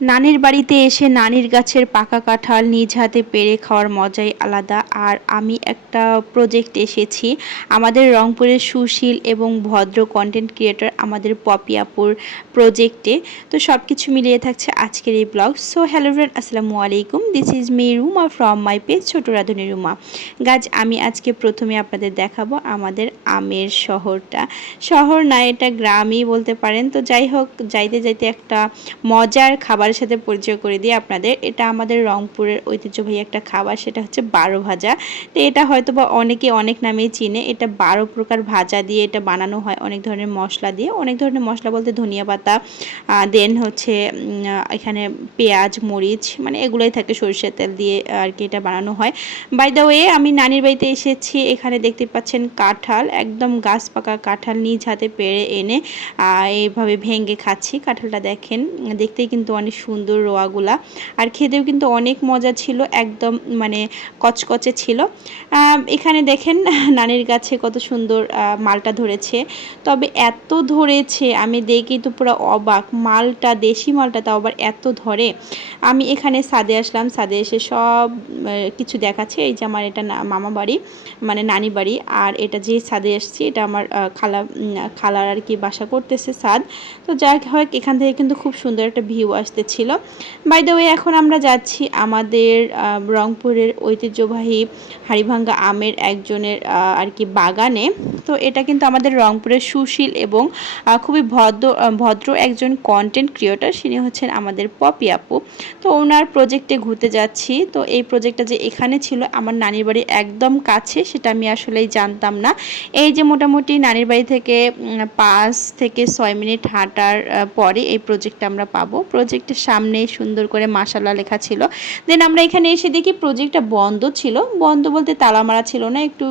নানির বাড়িতে এসে নানির গাছের পাকা কাঁঠাল নিজ হাতে পেড়ে খাওয়ার মজাই আলাদা। আর আমি একটা প্রজেক্টে এসেছি আমাদের রংপুরের সুশীল এবং ভদ্র কন্টেন্ট ক্রিয়েটর আমাদের পপি আপুর প্রজেক্টে। তো সব কিছু মিলিয়ে থাকছে আজকের এই ব্লগ। সো হ্যালো ফ্রেন্ড, আসসালামু আলাইকুম, this is me Ruma from my page ছোট রাঁধুনি রুমা। গাছ আমি আজকে প্রথমে আপনাদের দেখাবো আমাদের আমের শহরটা। শহর না, এটা গ্রামই বলতে পারেন। তো যাই হোক, যাইতে যাইতে একটা মজার খাবারের সাথে পরিচয় করে দিই আপনাদের। এটা আমাদের রংপুরের ঐতিহ্যবাহী একটা খাবার, সেটা হচ্ছে 12 ভাজা। তো এটা হয়তো বা অনেকে অনেক নামেই চিনে। এটা 12 প্রকার ভাজা দিয়ে এটা বানানো হয়, অনেক ধরনের মশলা দিয়ে। অনেক ধরনের মশলা বলতে ধনিয়া পাতা, দেন হচ্ছে এখানে পেঁয়াজ মরিচ, মানে এগুলোই থাকে, সরিষার তেল দিয়ে আর কি এটা বানানো হয়। বাই দ্য ওয়ে, আমি নানির বাড়িতে এসেছি। এখানে দেখতে পাচ্ছেন কাঁঠাল, একদম গাছ পাকা কাঁঠাল নিজ হাতে পেড়ে এনে এইভাবে ভেঙে খাচ্ছি। কাঁঠালটা দেখেন, দেখতেই কিন্তু অনেক সুন্দর রোয়াগুলা, আর খেতেও কিন্তু অনেক মজা ছিল, একদম মানে কচকচে ছিল। এখানে দেখেন নানির গাছে কত সুন্দর মালটা ধরেছে, তবে এত ধরেছে আমি দেখি তো পুরো অবাক। মালটা, দেশি মালটা, তাও আবার এত ধরে। আমি এখানে ছাদে আসলাম, ছাদে এসে সব কিছু দেখাচ্ছে। এই যে আমার এটা মামা বাড়ি, মানে নানি বাড়ি। আর এটা যে ছাদে এসেছি এটা আমার খালার আর কি বাসা করতেছে ছাদ। তো যাই হোক, এখান থেকে কিন্তু খুব সুন্দর একটা ভিউ আসতেছিল। বাই দ্য ওয়ে, এখন আমরা যাচ্ছি আমাদের রংপুরের ঐতিহ্যবাহী হাড়িভাঙ্গা আমের একজনের আর কি বাগানে। তো এটা কিন্তু আমাদের রংপুরের সুশীল এবং খুবই ভদ্র একজন কন্টেন্ট ক্রিয়েটর, তিনি হচ্ছেন আমাদের পপি আপু। তো ওনার প্রজেক্টে ঘুরতে যাচ্ছি। তো এই প্রজেক্টটা যে এখানে ছিল আমার নানির বাড়ি একদম কাছে, সেটা আমি আসলেই জানতাম না। এই যে মোটামুটি নানির বাড়ি থেকে 5 থেকে 6 মিনিট হাঁটার পরে এই প্রজেক্টটা আমরা পাবো। প্রজেক্টের সামনে সুন্দর করে মাশাআল্লাহ লেখা ছিল। দেন আমরা এখানে এসে দেখি প্রজেক্টটা বন্ধ ছিল। বন্ধ বলতে তালা মারা ছিল না, একটু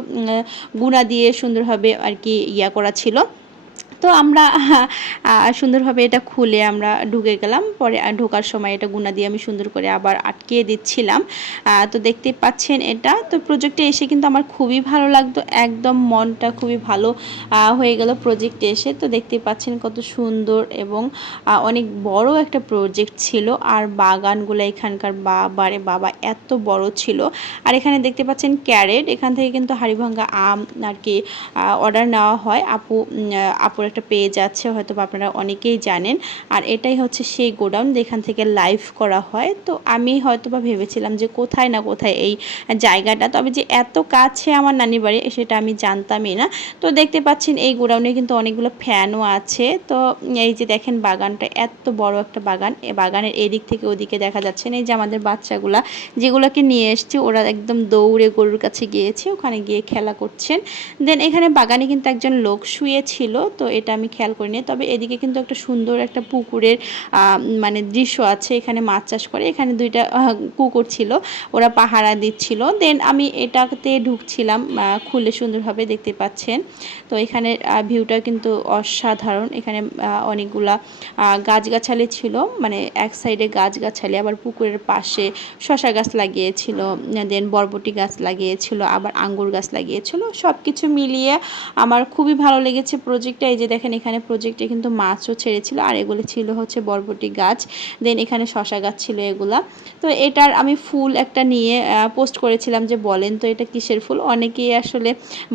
গুণা দিয়ে সুন্দরভাবে আর কি করা ছিল। তো আমরা সুন্দরভাবে এটা খুলে আমরা ঢুকে গেলাম। পরে ঢোকার সময় এটা গুণা দিয়ে আমি সুন্দর করে আবার আটকিয়ে দিচ্ছিলাম। তো দেখতে পাচ্ছেন এটা। তো প্রজেক্টে এসে কিন্তু আমার খুবই ভালো লাগতো, একদম মনটা খুবই ভালো হয়ে গেল প্রজেক্টে এসে। তো দেখতে পাচ্ছেন কত সুন্দর এবং অনেক বড় একটা প্রজেক্ট ছিল। আর বাগানগুলো এখানকার বাবারে বাবা এত বড় ছিল। আর এখানে দেখতে পাচ্ছেন ক্যারেট, এখান থেকে কিন্তু হাড়িভাঙ্গা আম আর কি অর্ডার নেওয়া হয়। আপুর একটা পেজ আছে, হয়তো আপনারা অনেকেই জানেন। আর এটাই হচ্ছে সেই গোডাউন যেখান থেকে লাইভ করা হয়। তো আমি হয়তো বা ভেবেছিলাম যে কোথায় না কোথায় এই জায়গাটা, তবে যে এত কাছে আমার নানির বাড়ি সেটা আমি জানতামই না। তো দেখতে পাচ্ছেন এই গোডাউনে কিন্তু অনেকগুলো ফ্যানও আছে। তো এই যে দেখেন বাগানটা, এত বড় একটা বাগান। এই বাগানের এদিক থেকে ওদিকে দেখা যাচ্ছে না। এই যে আমাদের বাচ্চাগুলা যেগুলোকে নিয়ে এসছে, ওরা একদম দৌড়ে গরুর কাছে গিয়েছে, ওখানে গিয়ে খেলা করছেন। দেন এখানে বাগানে কিন্তু একজন লোক শুয়েছিল, তো এটা আমি খেয়াল করিনি। তবে এদিকে কিন্তু একটা সুন্দর একটা পুকুরের মানে দৃশ্য আছে, এখানে মাছ চাষ করে। এখানে দুইটা কুকুর ছিল, ওরা পাহারা দিচ্ছিল। দেন আমি এটাতে ঢুকছিলাম খুলে, সুন্দরভাবে দেখতে পাচ্ছেন। তো এখানে ভিউটা কিন্তু অসাধারণ। এখানে অনেকগুলা গাছগাছালি ছিল, মানে এক সাইডে গাছগাছালি, আবার পুকুরের পাশে শশা গাছ লাগিয়েছিল, দেন বরবটি গাছ লাগিয়েছিল, আবার আঙ্গুর গাছ লাগিয়েছিল। সব কিছু মিলিয়ে আমার খুবই ভালো লেগেছে প্রজেক্টটা। এই যে দেখেন এখানে প্রজেক্টে কিন্তু মাছও ছেড়েছিল, আর এগুলো ছিল হচ্ছে বরবটি গাছ। দেন এখানে শশা গাছ ছিল এগুলা। তো এটার আমি ফুল একটা নিয়ে পোস্ট করেছিলাম যে বলেন তো এটা কিসের ফুল। অনেকেই আসলে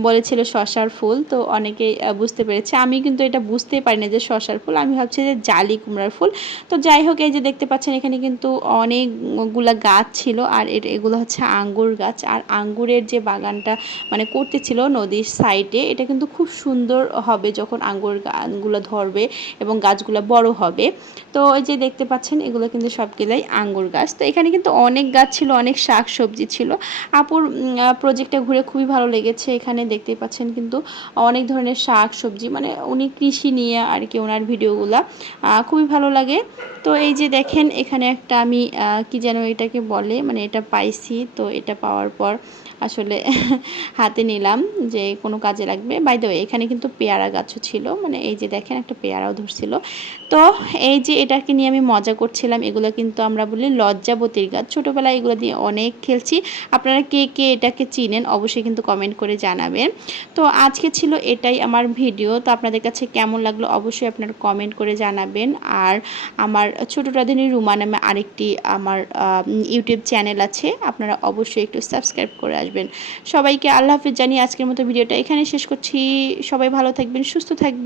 বলেছিল শশার ফুল, তো অনেকেই বুঝতে পেরেছে। আমি কিন্তু এটা বুঝতেই পারিনি যে শশার ফুল, আমি ভাবছি যে জালি কুমড়ার ফুল। তো যাই হোক, এই যে দেখতে পাচ্ছেন এখানে কিন্তু অনেকগুলা গাছ ছিল, আর এগুলো হচ্ছে আঙ্গুর গাছ। আর আঙ্গুরের যে বাগানটা মানে করতেছিল নদীর সাইডে, এটা কিন্তু খুব সুন্দর হবে যখন আঙ্গুর গাছগুলো ধরবে এবং গাছগুলো বড় হবে। তো এই যে দেখতে পাচ্ছেন এগুলো কিন্তু সবগুলাই আঙ্গুর গাছ। তো এখানে কিন্তু অনেক গাছ ছিল, অনেক শাক সবজি ছিল। আপুর প্রজেক্টটা ঘুরে খুবই ভালো লেগেছে। এখানে দেখতে পাচ্ছেন কিন্তু অনেক ধরনের শাক সবজি, মানে উনি কৃষি নিয়ে আর কি ওনার ভিডিওগুলা খুবই ভালো লাগে। তো এই যে দেখেন এখানে একটা আমি কি যেন এটাকে বলে, মানে এটা পাইছি। তো এটা পাওয়ার পর আসলে হাতে নিলাম যে কোনো কাজে লাগবে। বাই দ্য ওয়ে, এখানে কিন্তু পেয়ারা গাছও ছিল। মানে এই যে দেখেন একটা পেয়ারাও ধরছিল। তো এই যে এটাকে নিয়ে আমি মজা করছিলাম। এগুলো কিন্তু আমরা বলি লজ্জাবতীর গাছ। ছোটোবেলায় এগুলো দিয়ে অনেক খেলছি। আপনারা কে কে এটাকে চিনেন অবশ্যই কিন্তু কমেন্ট করে জানাবেন। তো আজকে ছিল এটাই আমার ভিডিও। তো আপনাদের কাছে কেমন লাগলো অবশ্যই আপনারা কমেন্ট করে জানাবেন। আর আমার ছোট রাঁধুনি রুমা নামে আরেকটি আমার ইউটিউব চ্যানেল আছে, আপনারা অবশ্যই একটু সাবস্ক্রাইব করে আসবেন। সবাইকে আল্লাহ হাফেজ জানিয়ে আজকের মতো ভিডিওটা এখানে শেষ করছি। সবাই ভালো থাকবেন, সুস্থ থাকবেন।